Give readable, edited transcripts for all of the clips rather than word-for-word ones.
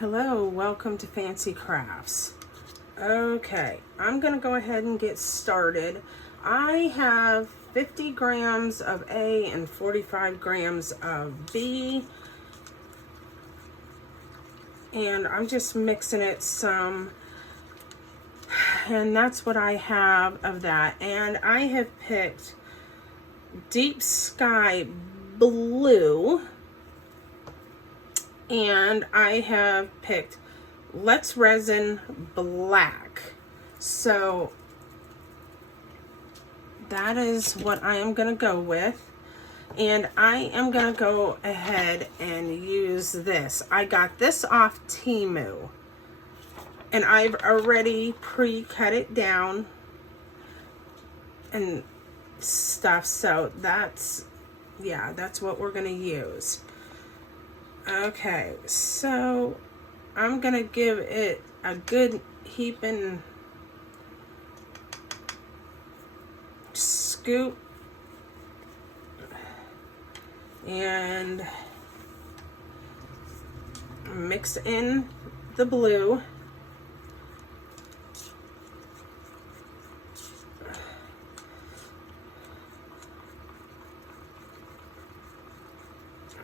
Hello, welcome to Fancy Crafts. Okay, I'm going to go ahead and get started. I have 50 grams of A and 45 grams of B. And I'm just mixing it some. And that's what I have of that. And I have picked Deep Sky Blue. And I have picked Let's Resin Black. So that is what I am going to go with. And I am going to go ahead and use this. I got this off Temu. And I've already pre-cut it down and stuff. So that's what we're going to use. Okay, so I'm going to give it a good heaping scoop and mix in the blue.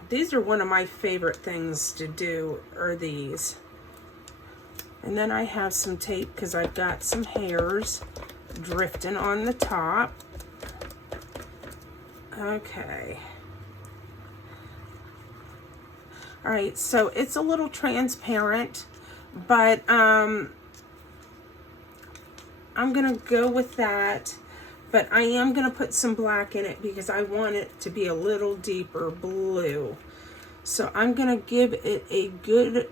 These are one of my favorite things to do, are these. And then I have some tape because I've got some hairs drifting on the top. Okay. All right, so it's a little transparent, but I'm gonna go with that. But I am going to put some black in it because I want it to be a little deeper blue. So I'm going to give it a good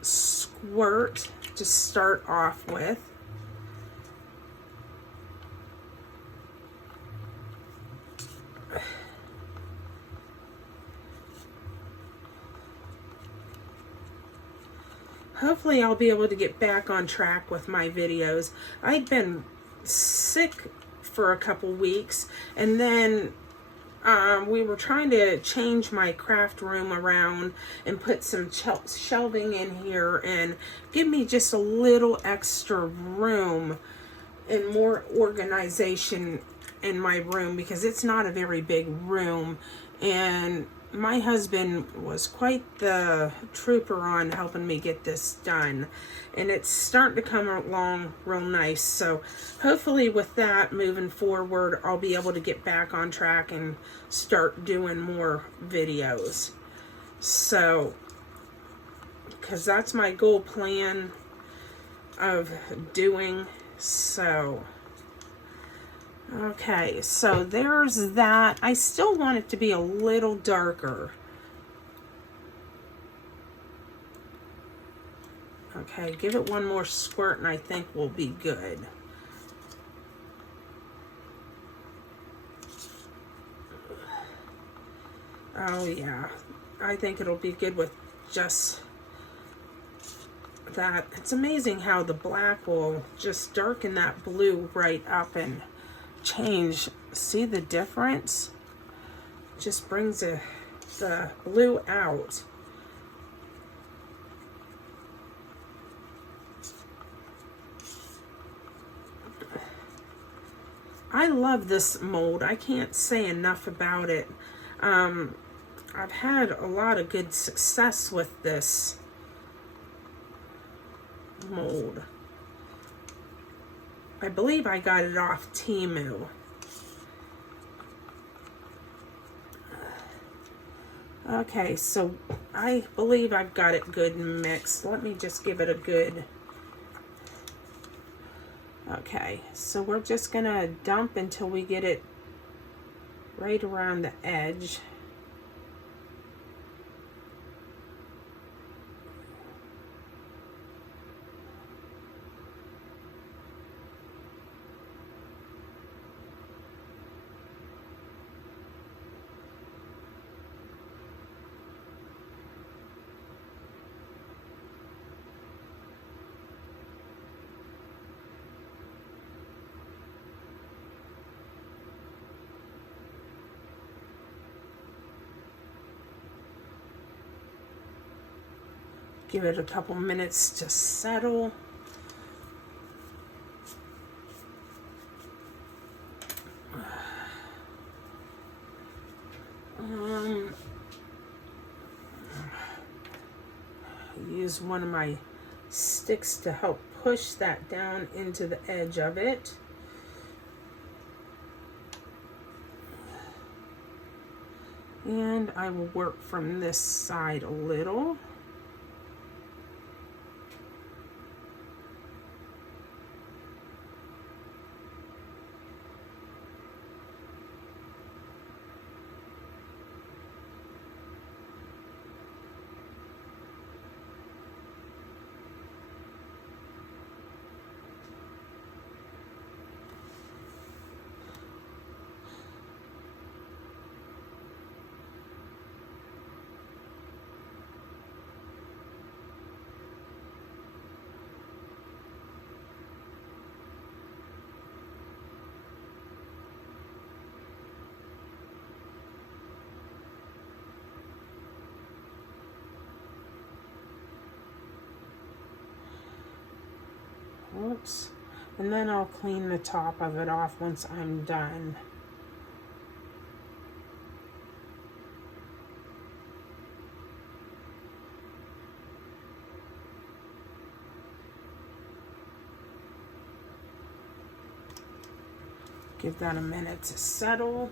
squirt to start off with. Hopefully I'll be able to get back on track with my videos. I'd been sick for a couple weeks, and then we were trying to change my craft room around and put some shelving in here and give me just a little extra room and more organization in my room because it's not a very big room. And my husband was quite the trooper on helping me get this done, and it's starting to come along real nice. So hopefully with that moving forward, I'll be able to get back on track and start doing more videos. So, because that's my goal plan of doing. So okay, so there's that. I still want it to be a little darker. Okay, give it one more squirt and I think we'll be good. Oh yeah, I think it'll be good with just that. It's amazing how the black will just darken that blue right up and change. See the difference? Just brings the blue out. I love this mold. I can't say enough about it. I've had a lot of good success with this mold. I believe I got it off Temu. Okay, so I believe I've got it good mixed. Let me just give it a good... Okay, so we're just gonna dump until we get it right around the edge. Give it a couple minutes to settle. Use one of my sticks to help push that down into the edge of it. And I will work from this side a little. Oops. And then I'll clean the top of it off once I'm done. Give that a minute to settle.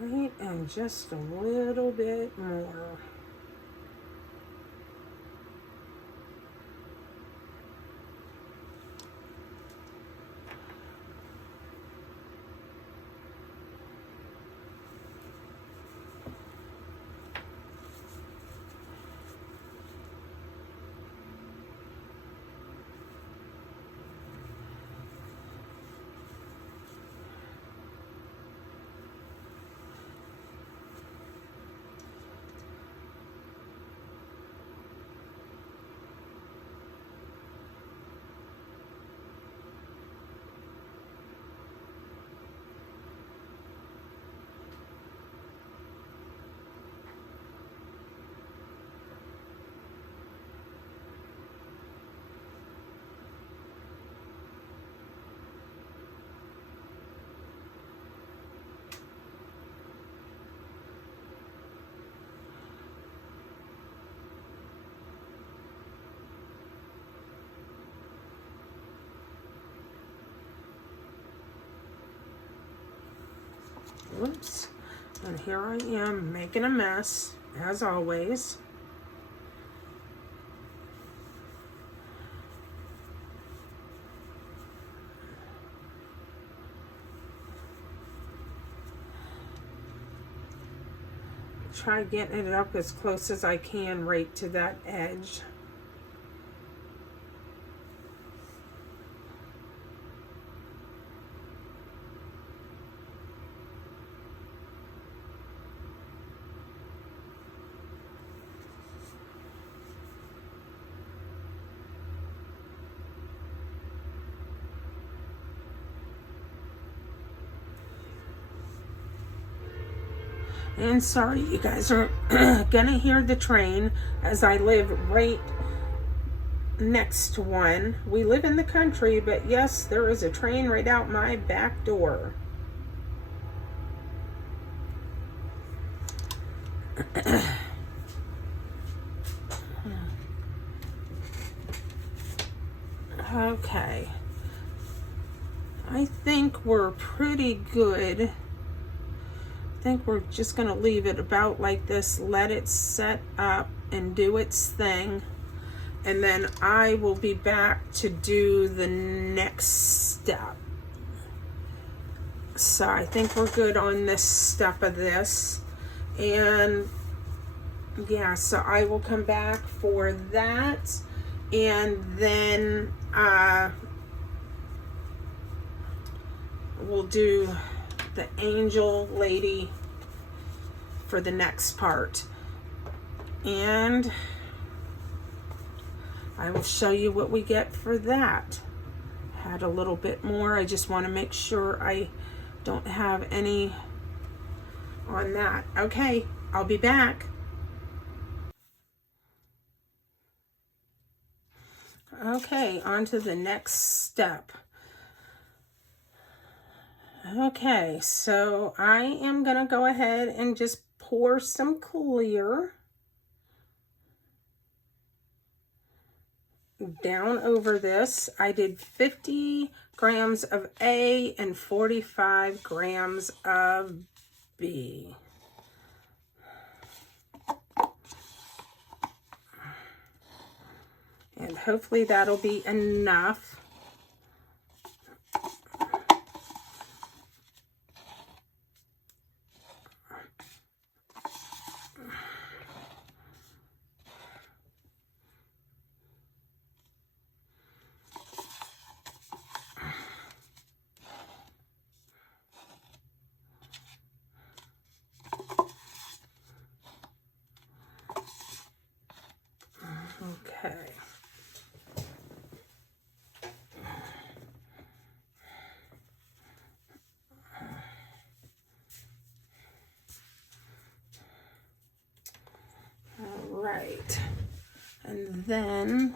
Right, and just a little bit more. Oops. And here I am making a mess, as always. Try getting it up as close as I can right to that edge. And sorry, you guys are gonna hear the train, as I live right next to one. We live in the country, but yes, there is a train right out my back door. Okay. I I think we're pretty good. I think we're just going to leave it about like this, let it set up and do its thing, and then I will be back to do the next step. So I think we're good on this step of this, and yeah, so I will come back for that, and then we'll do the angel lady for the next part, and I will show you what we get for that. Had a little bit more. I just want to make sure I don't have any on that. Okay, I'll be back. Okay, on to the next step. Okay, so I am going to go ahead and just pour some clear down over this. I did 50 grams of A and 45 grams of B. And hopefully that'll be enough. Okay. All right. And then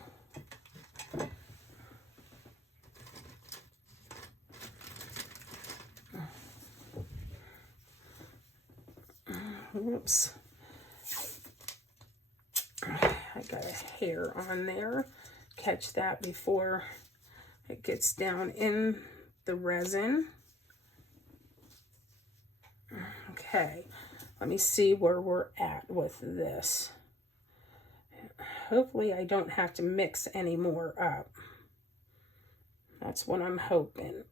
whoops. I got a hair on there. Catch that before it gets down in the resin. Okay, let me see where we're at with this. Hopefully I don't have to mix any more up. That's what I'm hoping.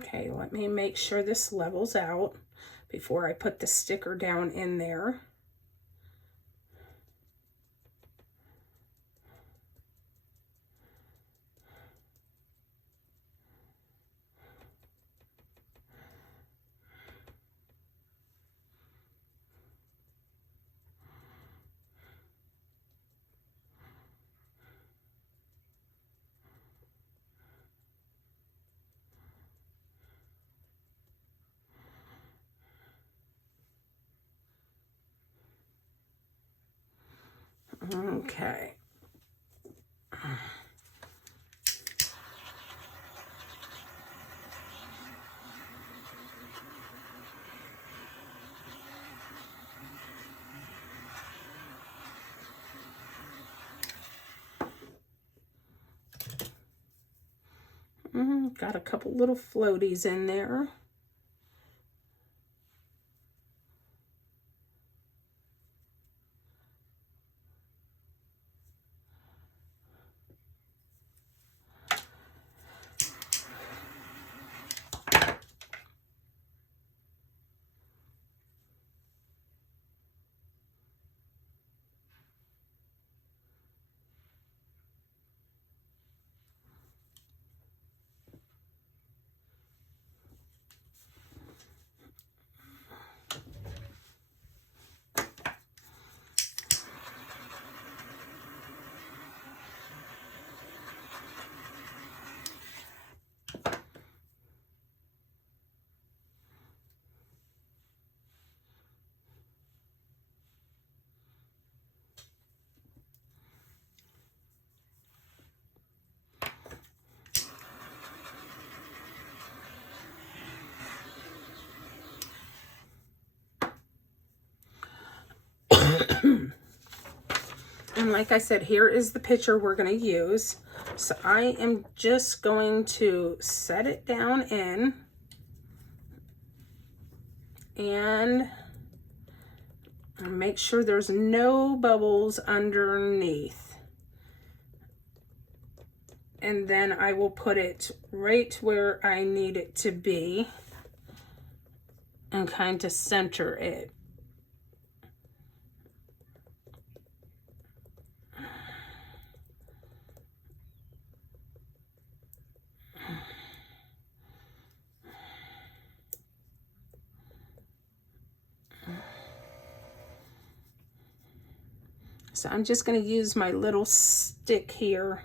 Okay, let me make sure this levels out before I put the sticker down in there. Okay. Got a couple little floaties in there. And like I said, here is the picture we're going to use. So I am just going to set it down in and make sure there's no bubbles underneath. And then I will put it right where I need it to be and kind of center it. So I'm just going to use my little stick here.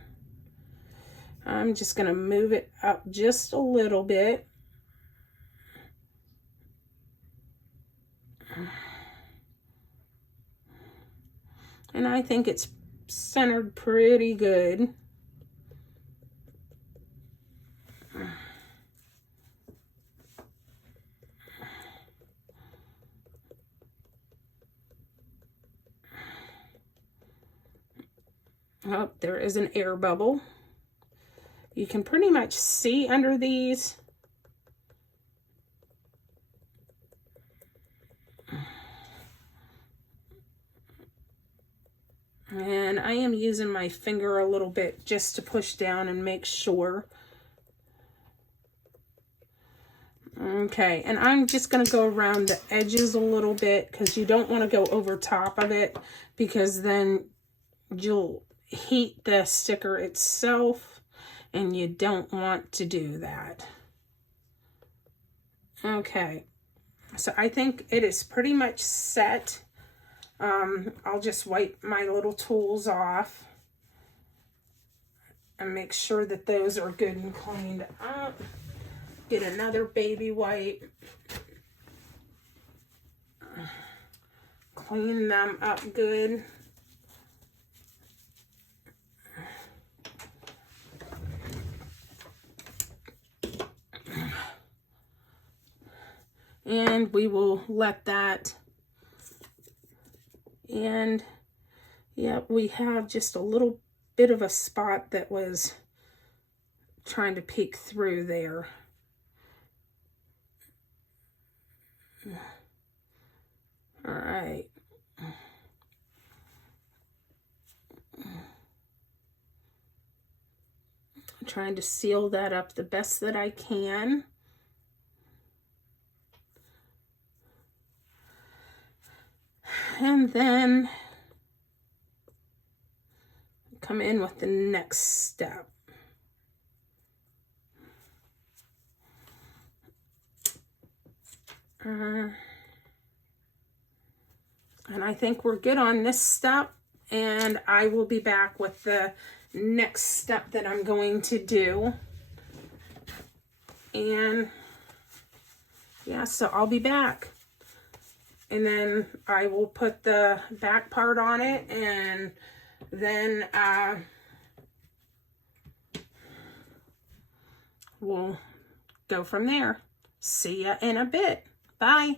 I'm just going to move it up just a little bit. And I think it's centered pretty good. Oh, there is an air bubble. You can pretty much see under these. And I am using my finger a little bit just to push down and make sure. Okay, and I'm just going to go around the edges a little bit because you don't want to go over top of it because then you'll heat the sticker itself and you don't want to do that. Okay, so I think it is pretty much set. I'll just wipe my little tools off and make sure that those are good and cleaned up. Get another baby wipe. Clean them up good. And we will let that, and yeah, we have just a little bit of a spot that was trying to peek through there. All right. I'm trying to seal that up the best that I can. And then come in with the next step. And I think we're good on this step, and I will be back with the next step that I'm going to do. And yeah, so I'll be back. And then I will put the back part on it, and then we'll go from there. See ya in a bit. Bye.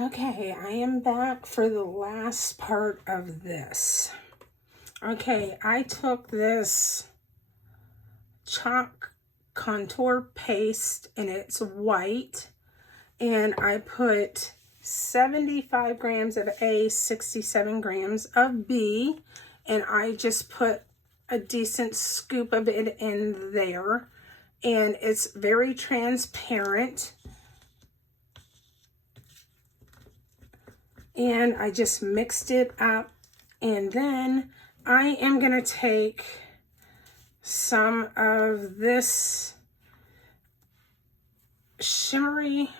Okay, I am back for the last part of this. Okay, I took this chalk contour paste, and it's white, and I put 75 grams of A, 67 grams of B, and I just put a decent scoop of it in there, and it's very transparent. And I just mixed it up, and then I am going to take some of this shimmery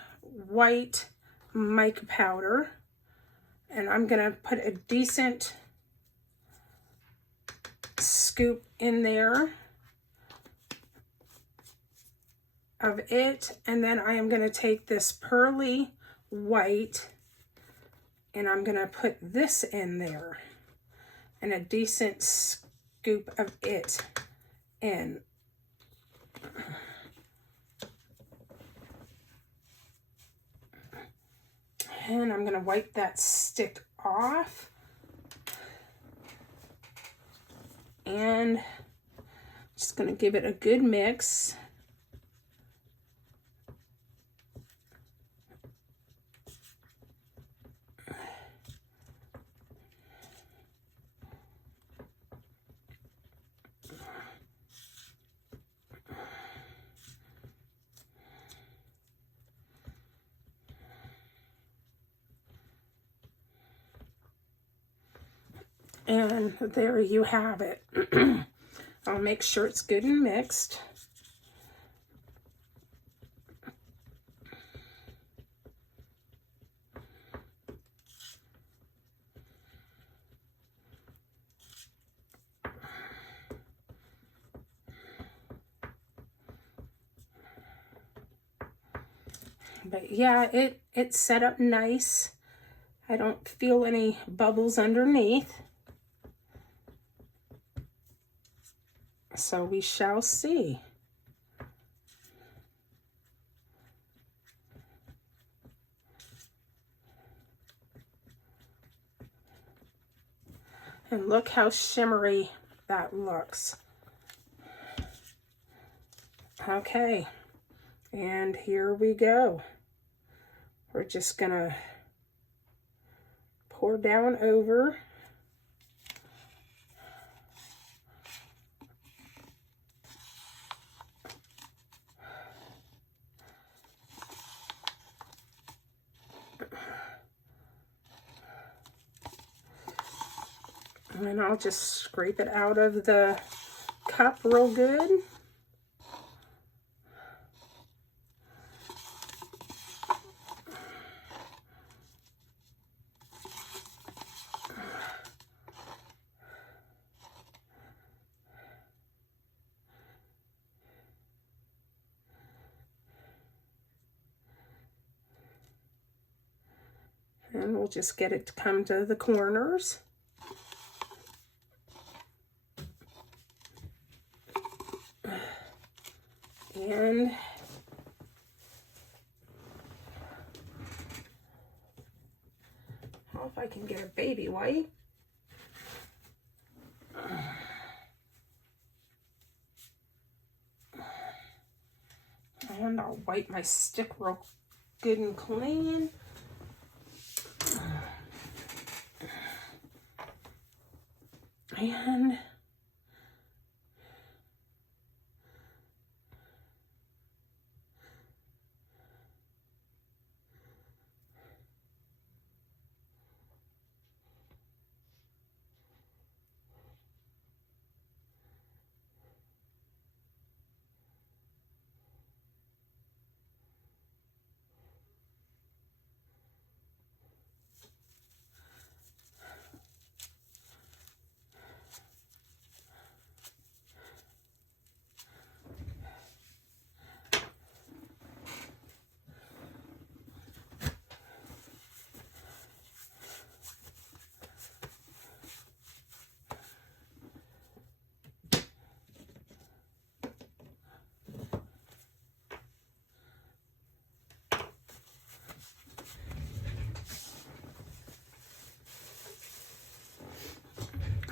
white mica powder, and I'm going to put a decent scoop in there of it, and then I am going to take this pearly white, and I'm going to put this in there, and a decent scoop of it in. And I'm going to wipe that stick off. And just going to give it a good mix. And there you have it. I'll make sure it's good and mixed. But yeah, it's set up nice. I don't feel any bubbles underneath. So we shall see. And look how shimmery that looks. Okay, and here we go. We're just gonna pour down over. And I'll just scrape it out of the cup real good. And we'll just get it to come to the corners. And how if I can get a baby wipe. And I'll wipe my stick real good and clean. And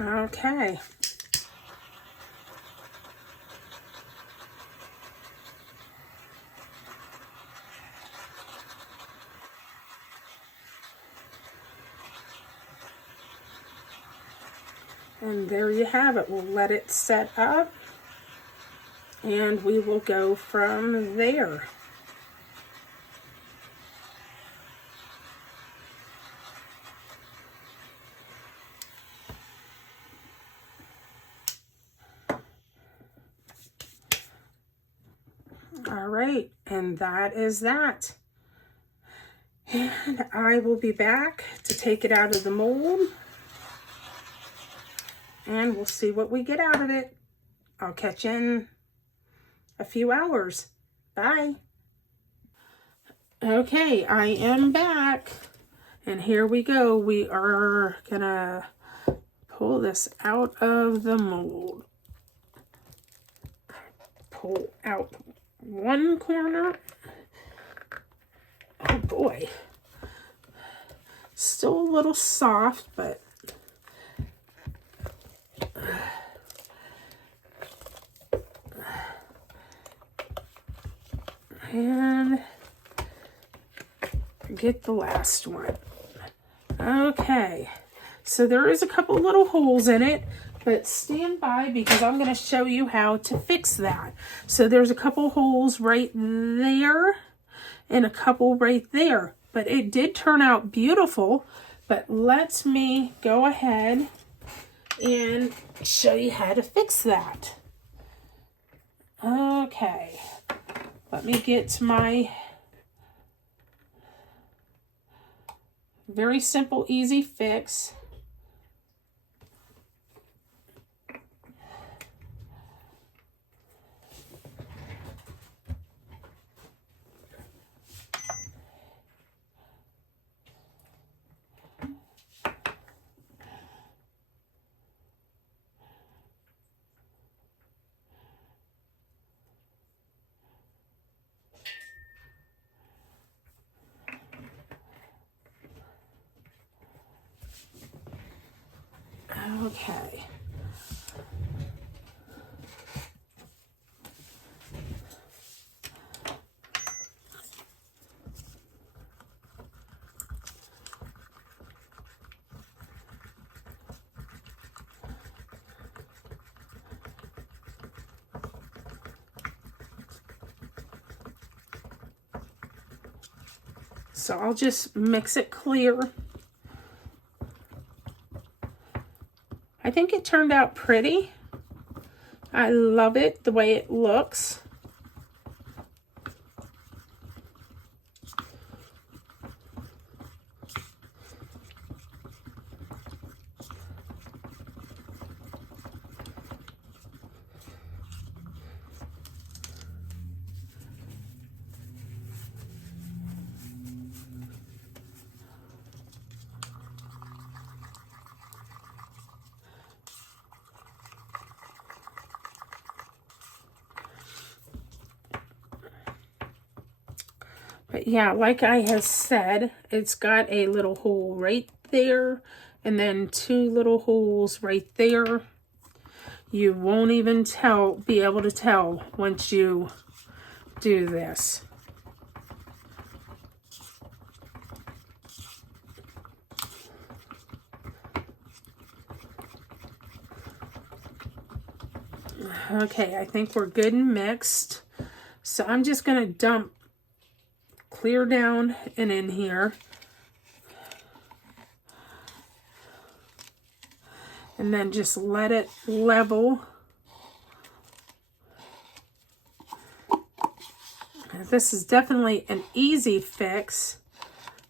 okay. And there you have it. We'll let it set up and we will go from there. All right, and that is that. And I will be back to take it out of the mold. And we'll see what we get out of it. I'll catch you in a few hours. Bye. Okay, I am back. And here we go. We are gonna pull this out of the mold. Pull out one corner. Oh boy. Still a little soft, but And get the last one. Okay, so there is a couple little holes in it, but stand by because I'm going to show you how to fix that. So there's a couple holes right there and a couple right there, but it did turn out beautiful. But let me go ahead and show you how to fix that. Okay, let me get to my very simple, easy fix. Okay. So I'll just mix it clear. I think it turned out pretty. I love it the way it looks. But yeah, like I have said, it's got a little hole right there and then two little holes right there. You won't even be able to tell once you do this. Okay, I think we're good and mixed. So I'm just going to dump clear down and in here. And then just let it level. This is definitely an easy fix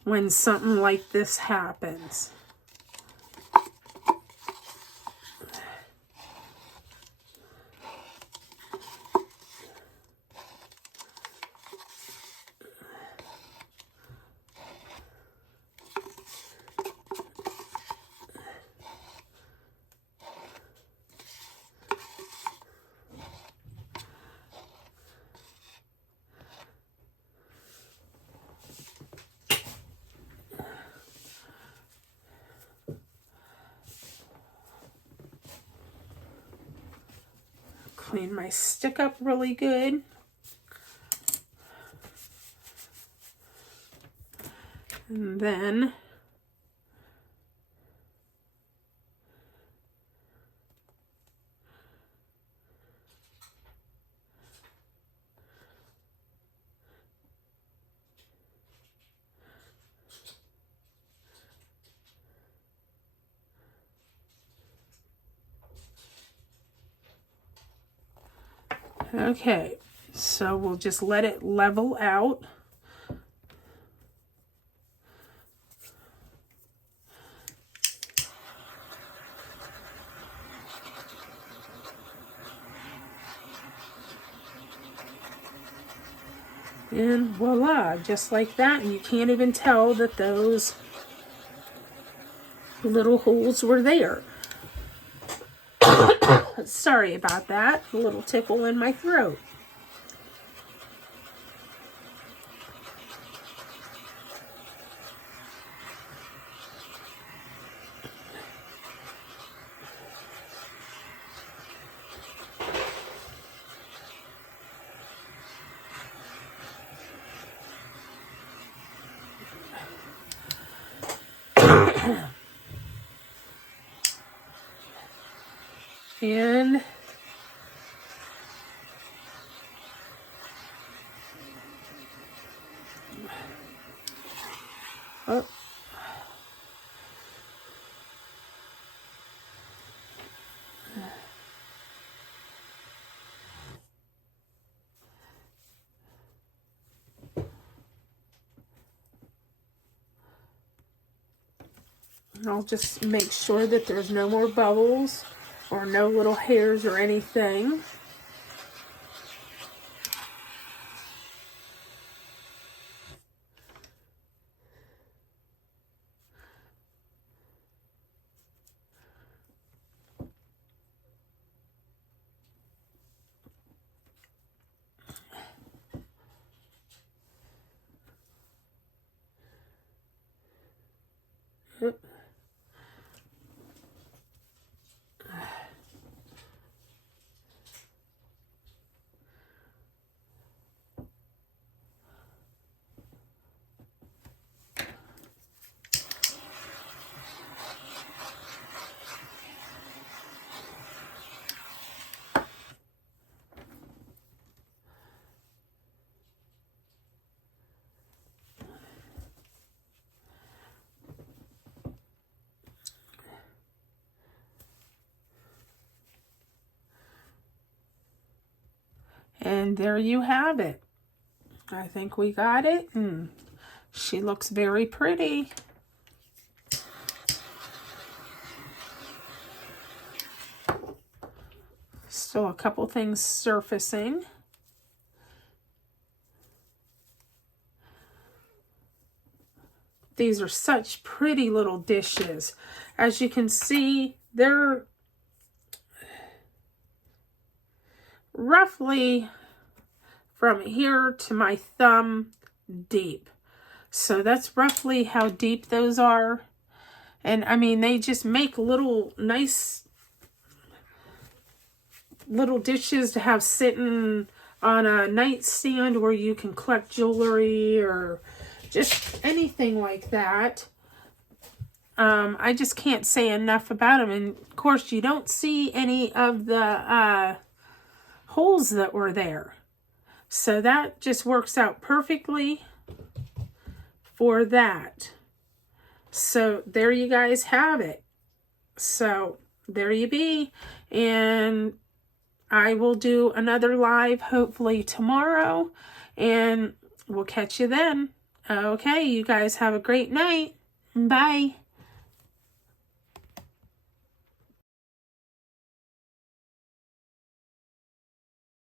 when something like this happens. Clean my stick up really good. And then okay, so we'll just let it level out. And voila, just like that. And you can't even tell that those little holes were there. Sorry about that. A little tickle in my throat. And oh, I'll just make sure that there's no more bubbles or no little hairs or anything. And there you have it. I think we got it. And she looks very pretty. Still a couple things surfacing. These are such pretty little dishes. As you can see, they're roughly from here to my thumb deep. So that's roughly how deep those are. And I mean, they just make little nice little dishes to have sitting on a nightstand where you can collect jewelry or just anything like that. I just can't say enough about them. And of course, you don't see any of the holes that were there. So that just works out perfectly for that. So there you guys have it. So there you be. And I will do another live hopefully tomorrow. And we'll catch you then. Okay, you guys have a great night. Bye.